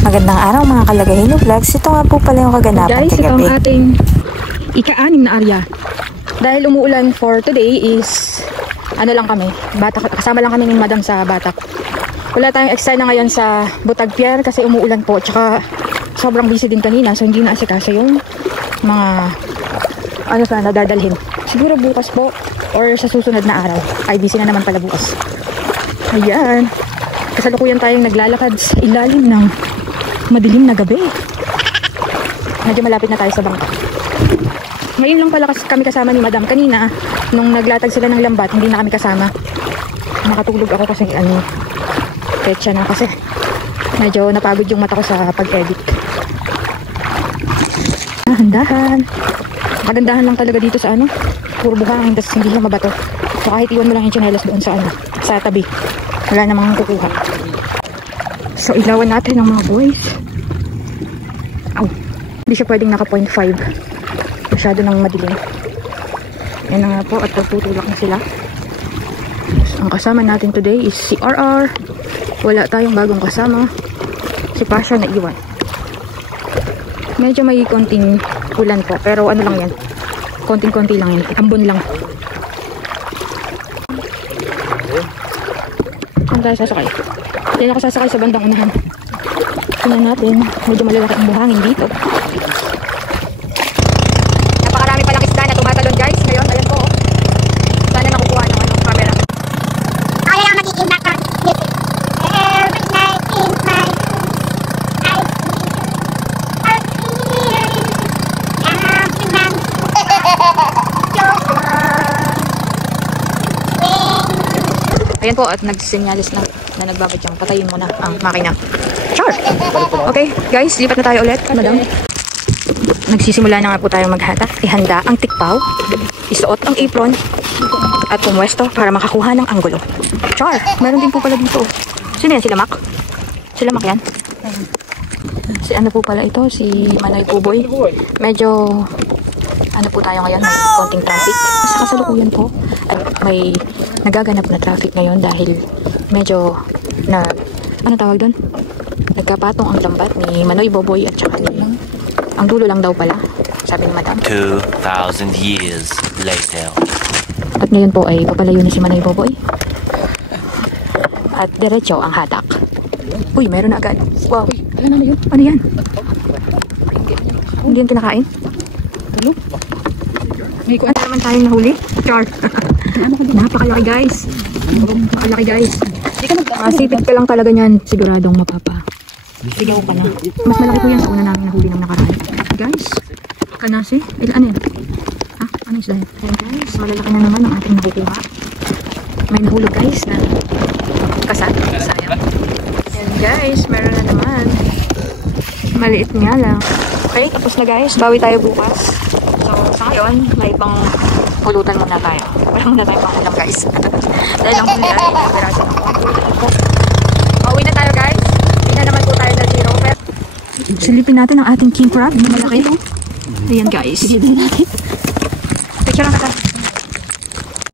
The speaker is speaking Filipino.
Magandang araw mga kalagahin ng vlogs. Ito nga po pala yung kaganapan guys, kagabi. ito ang ating ika-6 na area. Dahil umuulan for today is ano lang kami, Batak, kasama lang kami ni Madam sa Batak. Wala tayong extra na ngayon sa Butag Pier kasi umuulan po. Tsaka sobrang busy din kanina, so hindi na asikaso yung mga ano sa nadadalhin. Siguro bukas po or sa susunod na araw. Ay busy na naman pala bukas. Ayan, kasalukuyan tayong naglalakad sa ilalim ng madilim na gabi. Medyo malapit na tayo sa bangka. Ngayon lang pala kami kasama ni Madam. Kanina, nung naglatag sila ng lambat, hindi na kami kasama. Nakatulog ako kasi petsa na kasi medyo napagod yung mata ko sa pag-edit. Dahan-dahan. Kagandahan lang talaga dito sa puro buhangin, tapos hindi siya mabato. So kahit iwan mo lang yung tsinelas doon sa tabi, wala namang kukuha. So ilawan natin ng mga boys. Hindi siya pwedeng naka 0.5. Masyado nang madilim. Yan na nga po at tutulak na sila. So, ang kasama natin today is si RR. Wala tayong bagong kasama. Si Pasha na iwan. Medyo may konting ulan po. Pero ano lang yan. Konting-konti lang yan. Ambon lang. Saan tayo sasakay? Yan ako sasakay sa bandang unahan. Tingnan natin. Medyo malalaki ang buhangin dito. Napakarami palang isda na tumatalon guys. Ngayon, ayan po. Sana nakukuha ng camera. Kaya lang magiging background music. Every night in my eyes. Ayan po at nagsinyalis na nagbabadyang. Patayin mo na ang makina. Char! Okay guys, lipat na tayo ulit. Madam. Nagsisimula na nga po tayo maghatak. Ihanda ang tikpaw. Isuot ang apron. At pumwesto para makakuha ng anggulo. Char! Meron din po pala dito. Sino yan? Sila Mac? Sila Mac yan? Si ano po pala ito? Si Manoy Puboy. Medyo ano po tayo ngayon? May konting traffic. Sa kasalukuyan po at may nagaganap na traffic ngayon dahil medyo na ano tawag doon? Nagkapatong ang lambat ni Manoy Boboy at saka ang dulo lang daw pala, sabi ni Madam. 2,000 years later. At ngayon po ay papalayo na si Manoy Boboy. At diretso ang hatak. Uy, meron na agad. Wow. Ano yun? Ano yan? Hindi yan kinakain? Tulo? May kuwan naman tayong nahuli. Char. Napakalaki guys. Napakalaki guys. Sipit ka lang talaga niyan. Siguradong mapapa. Sigaw ka na. Mas malaki po yan sa una namin nahuli ng nakaraan. Guys, kanasi. Ano yan? Ha? Ano isda yan? Ayan guys, malalaki na naman ang ating nakukuha. May nahulog guys na kasat. Sayang. Ayan guys, meron na naman. Maliit nga lang. Okay, tapos na guys. Bawi tayo bukas. So, sa ngayon, may pang pulutan muna tayo. Wala muna tayo pang alam guys. Dahil lang huli ay operasin ako. Pauwi na tayo guys. Hindi na naman po tayo na zero. Silipin natin ang ating king crab na malaki. Ayan guys.